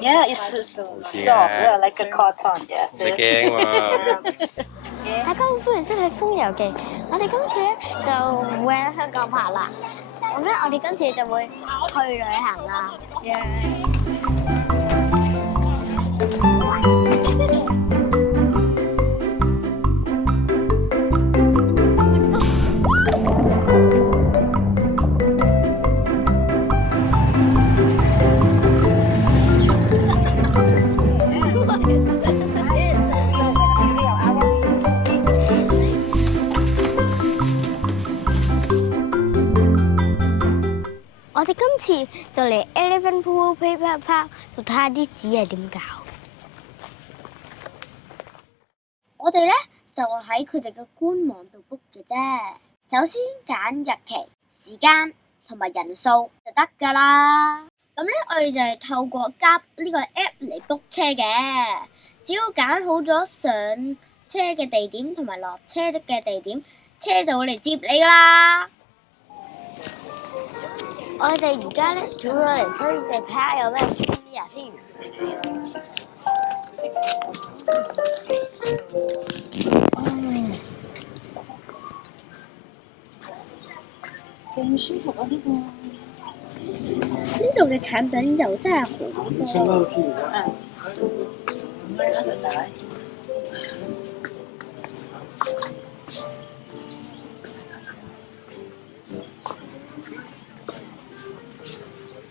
Yeah, it's soft. Yeah, like a cotton. Yeah. 唔使驚嘛。大家好，歡迎收睇《風遊記》。我哋今次咧就會喺香港拍啦。咁咧，我哋今次就會去旅行啦。我哋今次就嚟 Elephant PooPooPaper Park 度睇下啲紙係點搞。我哋咧就喺佢哋嘅官網度 book 嘅啫。首先揀日期、時間同埋人數就得㗎啦。咁咧我哋就係透過夾呢個 app 嚟 book 車嘅。只要揀好咗上車嘅地點同埋落車嘅地點，車就會嚟接你㗎啦。我哋而家咧早咗嚟，所以就睇下有咩 idea 先。勁舒服啊！呢度嘅產品又真係好多。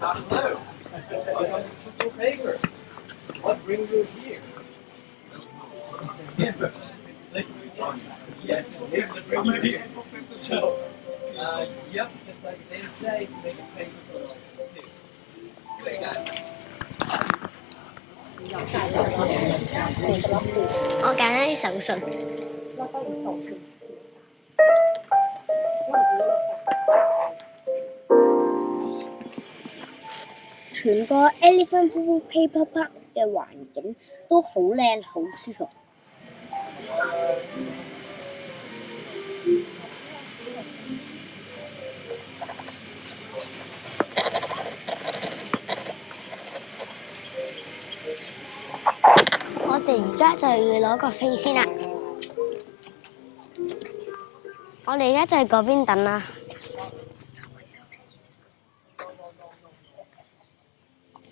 Hello, Elephant PooPooPaper. What brings you here? Yes, it's here to bring you here. So, yep, just like the name says, you make a paper for kids. 我揀咗啲手信。全個 Elephant PooPooPaper Park 嘅環境都好靚，好舒服。我哋而家就要攞個飛先啦。我哋而家就喺嗰邊等啦。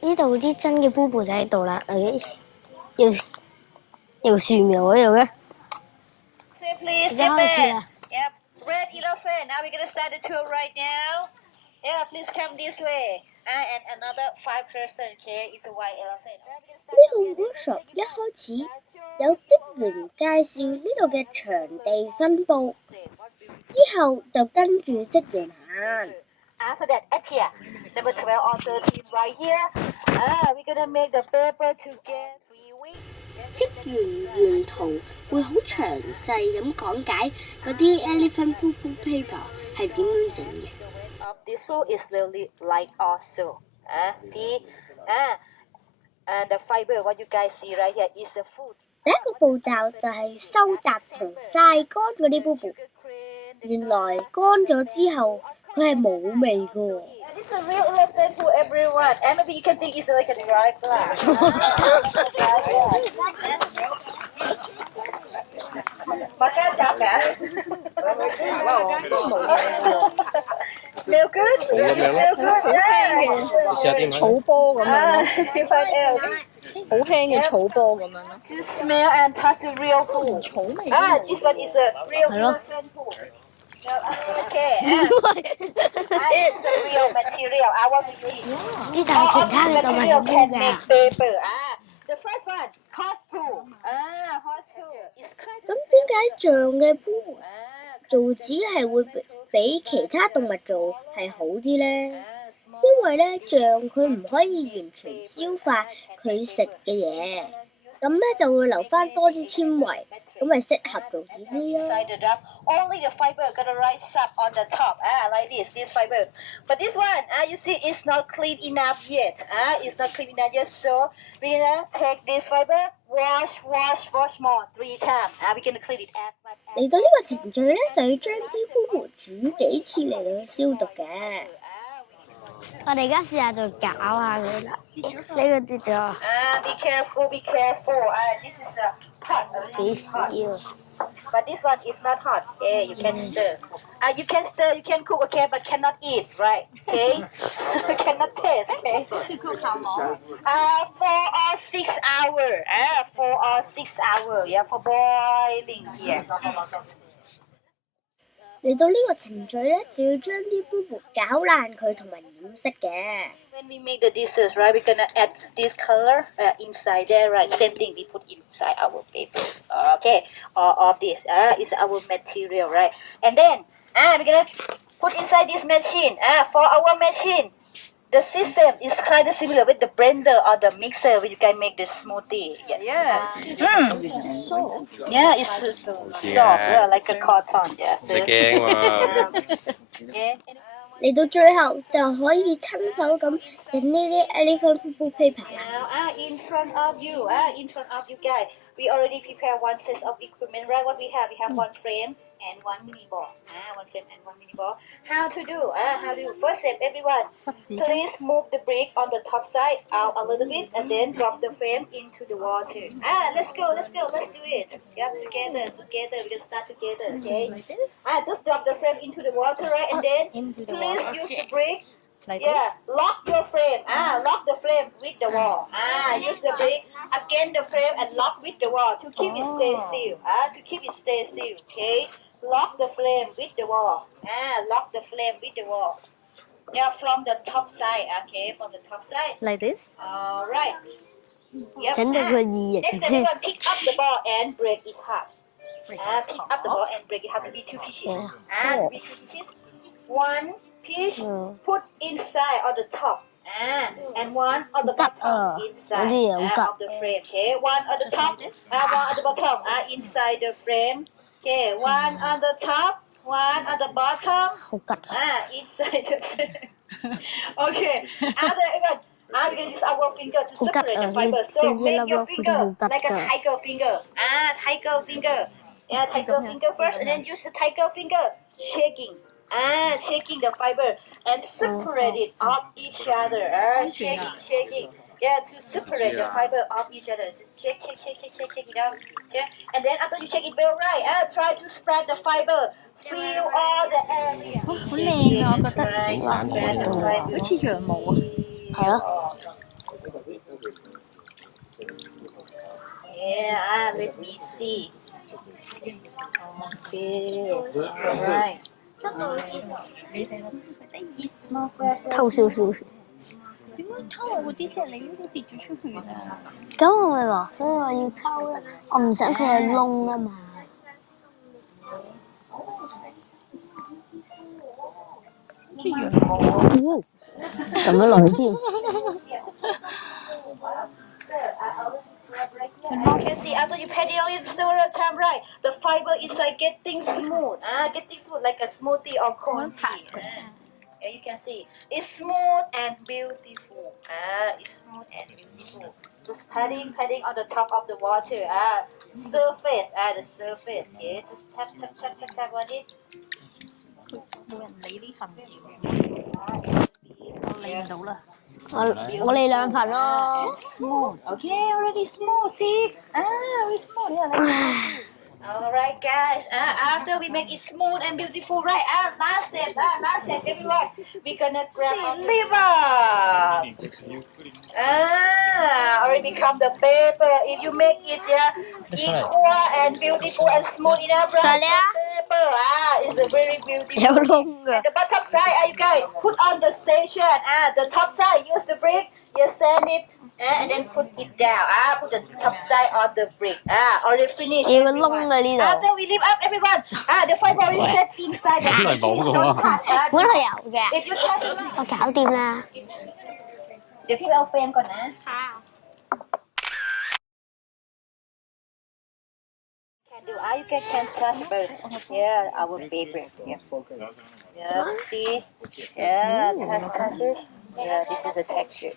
呢度啲真嘅布布就喺度啦，有樹苗喺度嘅。Please, 而家開始啦。Yep, red elephant. Now we're gonna start the tour right now. Yeah, please come this way. And another 5 person. Okay, it's a white elephant. 呢個 workshop 一開始有職員介紹呢度嘅場地分佈，之後就跟住職員行。After that, Atia, number 12 or 13 right here. We're gonna make the paper to get 3 weeks. 職員沿途會好詳細咁講解嗰啲 Elephant PooPooPaper 係點樣整嘅。This food is really light also. See? And the fiber, what you guys see right here is the food. 第一個步驟就係收集同曬乾嗰啲布布。原來乾咗之後，佢係冇味㗎。This is a real elephant for everyone. And maybe you can think it's like a dry glass. Smell good? Smell good? Yeah. 草波咁樣好輕嘅草波咁樣咯。To smell and touch the real food. 草味 This one is a real elephant food. Okay. It's a real material. Our machine. 呢度係其他嘅動物 material 園 can 㗎 make。paper. The first one, horse poo. Horse poo. 咁點解象嘅布做紙係會比其他動物做係好啲呢？因為咧象佢唔可以完全消化佢食嘅嘢，咁咧就會留翻多啲纖維，咁咪適合做紙啲咯。 Sided up. Only the fiber gonna rise up on the top. Like this fiber. But this one, you see, it's not clean enough yet. It's not clean enough yet. So we're gonna take this fiber, wash more 3 times. We're gonna clean it as much. 嚟到呢個程序咧，就要將啲布布煮幾次嚟到去消毒嘅。我哋而家試下再搞下佢啦。呢個跌咗， Be careful, be careful. This is a pot, a 幾 little 少 hot. But this one is not hot. Okay, you can stir. You can stir, you can cook, okay, but cannot eat, right? Okay, cannot taste. Okay. 4 or 6 hours. 4 or 6 hours. Yeah, for boiling here. 嚟到呢個程序咧，就要將啲 BooBoo 搞爛佢同埋染色嘅。When we make the dishes, right, we're gonna add this color inside there, right? Same thing we put inside our paper. Okay, all of this is our material, right? And then we're gonna put inside this machine. For our machine, the system is kind of similar with the blender or the mixer where you can make the smoothie. Yeah. Yeah, it's soft, yeah, like a cotton. Yeah. 唔使驚喎。 Yeah. 嚟到最後就可以親手咁整呢啲 Elephant PooPooPaper 啦。 Now, in front of you guys, we already prepare one set of equipment, right? What we have one frame and one mini ball. One frame and one mini ball. How to do? First step, everyone, please move the brick on the top side out a little bit and then drop the frame into the water. Let's do it. Yep, together. We can start together, okay? Just drop the frame into the water, right? And then please use the brick. Lock your frame. Lock the frame with the wall. Use the brick against the frame and lock with the wall to keep it stay still. Okay. Lock the flame with the wall. Lock the flame with the wall. Yeah, from the top side. Okay, from the top side. Like this? All right. Yep. 整到佢異形 Next, 先。 everyone pick up the ball and break it half. Pick up the ball and break it half to be 2 pieces. To be 2 pieces. 1 piece put inside on the top. And one on the bottom inside of the frame. Okay, one on the top, one on the bottom. Inside the frame. Okay, one on the top, one on the bottom. 好吉啊！ Inside the frame. Okay. Everyone, we're gonna use our finger to separate the fiber. So make your finger like a tiger finger. Tiger finger. Yeah, tiger finger first, and then use the tiger finger shaking. Shaking the fiber and separate it off each other. Shaking. Yeah, to separate the fiber off each other. Just shake it out. Okay? And then after you shake it well, right? Try to spread the fiber. Feel all the area. 好靚啊！我覺得整環嗰度好似羊毛啊。係咯。 Yeah, let me see. Okay, alright. 偷少少先。點樣偷我嗰啲啫？你呢啲跌咗出去啊！咁我咪話，所以我要偷啦。我唔想佢有窿啊嘛。即係羊毛啊！咁樣落去添。 You can see after you pat it on it several times, right? The fiber is like getting smooth. Getting smooth like a smoothie or cone tea. Yeah, you can see it's smooth and beautiful. It's smooth and beautiful. Just patting on the top of the water. Surface. The surface. Okay, just tap on it. 冇人理呢份嘢，我理唔到啦。 我哋兩份咯。 And smooth. Okay, already smooth. See? Very smooth. Yeah, like this. Alright, guys. After we make it smooth and beautiful, right? Last step, everyone. We're gonna grab our liver. Already become the paper. If you make it equal and beautiful and smooth enough, right? Paper. It's a very beautiful. 有窿㗎。 At the bottom side, you guys put on the station. The top side, use the brick. You stand it and then put it down. Put the top side on the brick. Already finished. 有個窿㗎呢度。 After we lift up, everyone. The fiber is set inside the brick. Please don't touch. 本來有嘅。 If you touch it, 我搞掂啦。 เดี๋ยวพี่เอาเฟรมก่อนนะ Can do. You can touch first. Yeah, our paper. Yeah, see. Yeah, touch it. Yeah, this is the texture.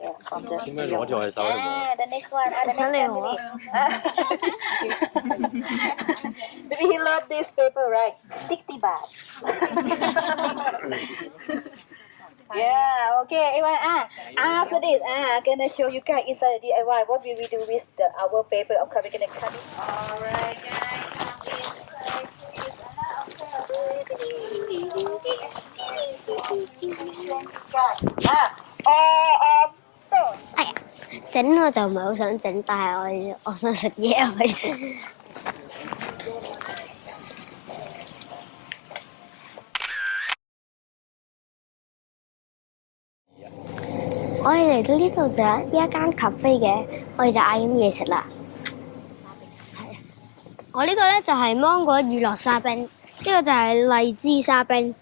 Yeah, from the 點解攞住我隻手嚟摸？ the next one, the next 想你摸 Maybe he love this paper, right? 60 baht. Yeah, okay, everyone. After this, I'm gonna show you guys inside the DIY what we will do with our paper. Okay, we're gonna cut it. Alright, guys, come inside. All of those. 哎呀，整我就唔係好想整，但係我想食嘢佢。我哋嚟到呢度就有一間 cafe 嘅，我哋就嗌緊嘢食啦。係啊，我呢個咧就係芒果乳酪沙冰，呢個就係荔枝沙冰。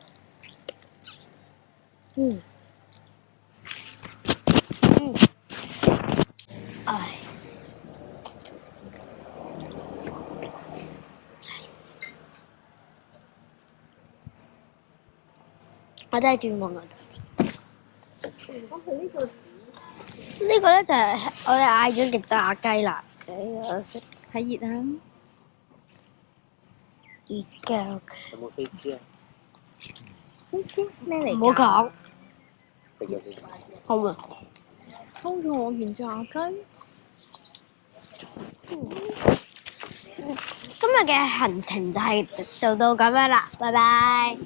唉，我真係中意望嗰度。呢個咧就係我哋嗌咗嘅炸雞啦，我食睇熱啊，熱嘅。有冇飛機啊？飛機咩嚟？唔好講，食咗先。好唔好？偷咗我件炸雞。今日嘅行程就係做到咁樣啦，拜拜。